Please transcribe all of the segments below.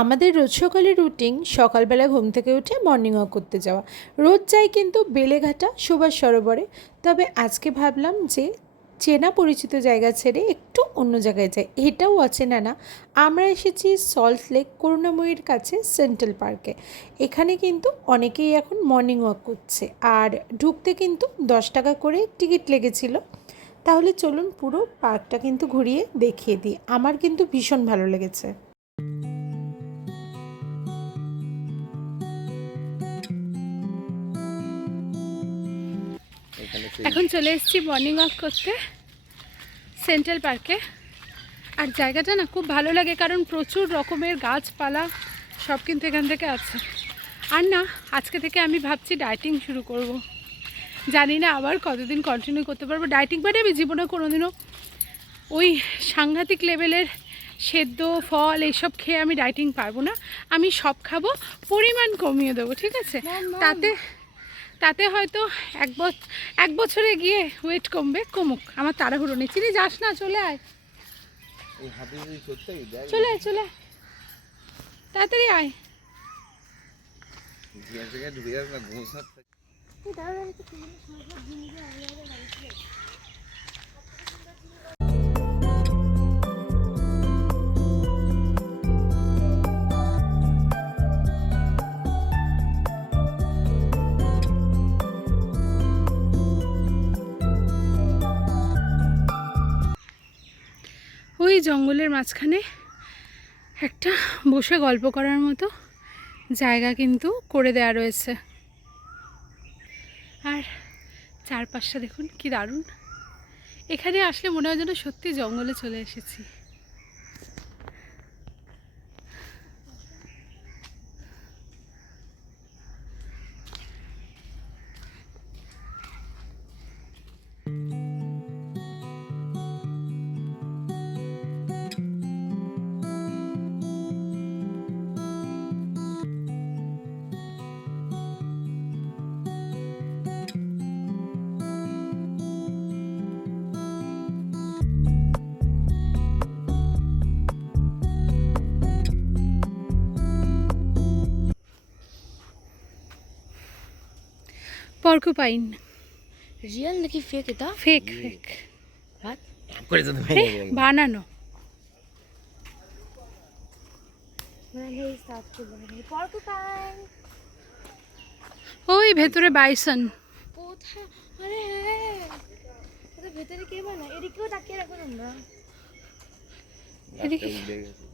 আমাদের রোজ সকালে রুটিন, সকালবেলা ঘুম থেকে উঠে মর্নিং ওয়াক করতে যাওয়া। রোজ যাই কিন্তু বেলেঘাটা, সুভাষ সরোবরে। তবে আজকে ভাবলাম যে চেনা পরিচিত জায়গা ছেড়ে একটু অন্য জায়গায় যাই এটাও অচেনা না। আমরা এসেছি সল্ট লেক, করুণাময়ীর কাছে সেন্ট্রাল পার্কে। এখানে কিন্তু অনেকেই এখন মর্নিং ওয়াক করছে। আর ঢুকতে কিন্তু দশ টাকা করে টিকিট লেগেছিল। তাহলে চলুন পুরো পার্কটা কিন্তু ঘুরিয়ে দেখিয়ে দিই। আমার কিন্তু ভীষণ ভালো লেগেছে। এখন চলে এসেছি। মর্নিং ওয়াক করতে সেন্ট্রাল পার্কে আর জায়গাটা না খুব ভালো লাগে কারণ প্রচুর রকমের গাছপালা সব কিন্তু এখান থেকে আছে। আর না আজকে থেকে আমি ভাবছি ডায়েটিং শুরু করব। জানি না আবার কতদিন কন্টিনিউ করতে পারব। ডায়েটিং মানে আমি জীবনে কোনোদিনও ওই সাংঘাতিক লেভেলের সেদ্ধ ফল এইসব খেয়ে আমি ডায়েটিং পারব না। আমি সব খাব পরিমাণ কমিয়ে দেবো ঠিক আছে? তাতে তাতে হয়তো এক বছর এক বছরে গিয়ে ওয়েট কমবে কমুক। আমার তাড়াহুড়ো নেই। চিনি যাস না চলে আয়। চলে আয় চলে আয়। তাড়াতাড়ি আয়। ঢুকে যাস না ওই জঙ্গলের মাঝখানে একটা বসে গল্প করার মতো জায়গা কিন্তু করে দেয়া রয়েছে। আর চারপাশটা দেখুন, কি দারুণ। এখানে আসলে মনে হয় যেন সত্যি জঙ্গলে চলে এসেছি। পর্কুপাইন রিয়েল নাকি ফেক এটা? ফেক ফেক বানানো মানে ওই ভেতরে বাইসন হ্যাঁ। ভেতরে কে বানায়? এদিকেও তাকিয়ে রাখো তোমরা। এদিকে উঠে গেছে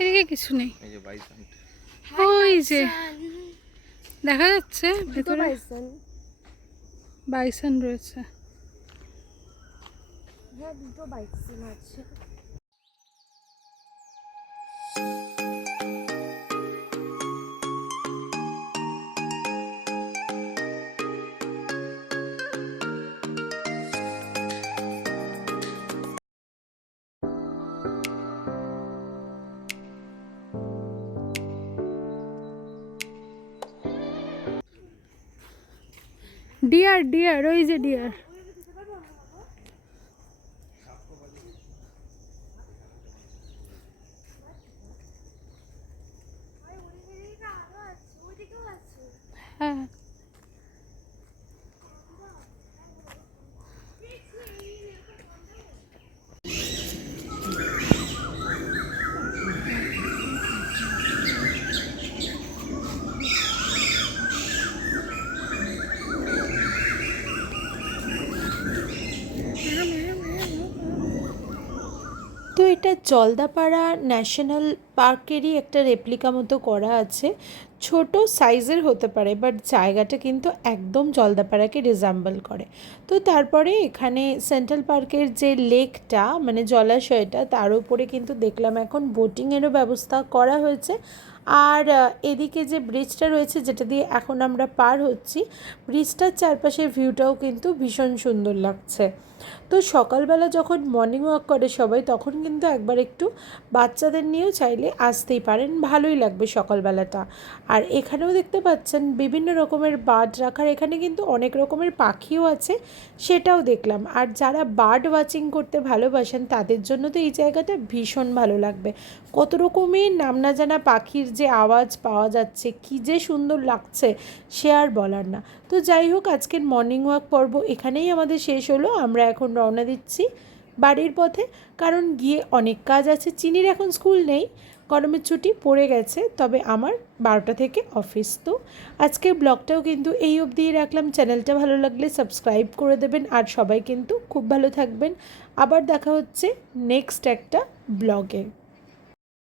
এদিকে কিছু নেই। এই যে বাইসান ওই যে। দেখা যাচ্ছে ভেতরে। বাইসন রয়েছে। হ্যাঁ দুটো বাইসন আছে। ডিয়ার ডিয়ার ওই যে ডিয়ার হ্যাঁ তো এটা জলদাপাড়া ন্যাশনাল পার্কেরই একটা রেপ্লিকা মতো করা আছে। ছোট সাইজের হতে পারে বাট জায়গাটা কিন্তু একদম জলদাপাড়াকে রিজাম্বল করে। তো তারপরে এখানে সেন্ট্রাল পার্কের যে লেকটা মানে জলাশয়টা, তার উপরে কিন্তু দেখলাম এখন বোটিংয়েরও ব্যবস্থা করা হয়েছে। আর এদিকে যে ব্রিজটা রয়েছে, যেটা দিয়ে এখন আমরা পার হচ্ছি ব্রিজটার চারপাশের ভিউটাও কিন্তু ভীষণ সুন্দর লাগছে। তো সকালবেলা যখন মর্নিং ওয়াক করে সবাই, তখন কিন্তু একবার একটু বাচ্চাদের নিয়েও চাইলে আসতেই পারেন, ভালোই লাগবে সকালবেলাটা। আর এখানেও দেখতে পাচ্ছেন, বিভিন্ন রকমের বার্ড রাখার এখানে কিন্তু অনেক রকমের পাখিও আছে, সেটাও দেখলাম। আর যারা বার্ড ওয়াচিং করতে ভালোবাসেন, তাদের জন্য তো এই জায়গাটা ভীষণ ভালো লাগবে। কত রকমের নাম না জানা পাখির যে আওয়াজ পাওয়া যাচ্ছে, কী যে সুন্দর লাগছে, সে আর বলার না। তো যাই হোক, আজকের মর্নিং ওয়াক পর্ব এখানেই আমাদের শেষ হলো। আমরা এখন রওনা দিচ্ছি বাড়ির পথে, কারণ গিয়ে অনেক কাজ আছে। চিনির এখন স্কুল নেই, গরমের ছুটি পড়ে গেছে, তবে আমার বারোটা থেকে অফিস তো। আজকের ব্লগটাও কিন্তু এই অবধিই রাখলাম। চ্যানেলটা ভালো লাগলে সাবস্ক্রাইব করে দেবেন, আর সবাই কিন্তু খুব ভালো থাকবেন। আবার দেখা হচ্ছে নেক্সট একটা ব্লগে।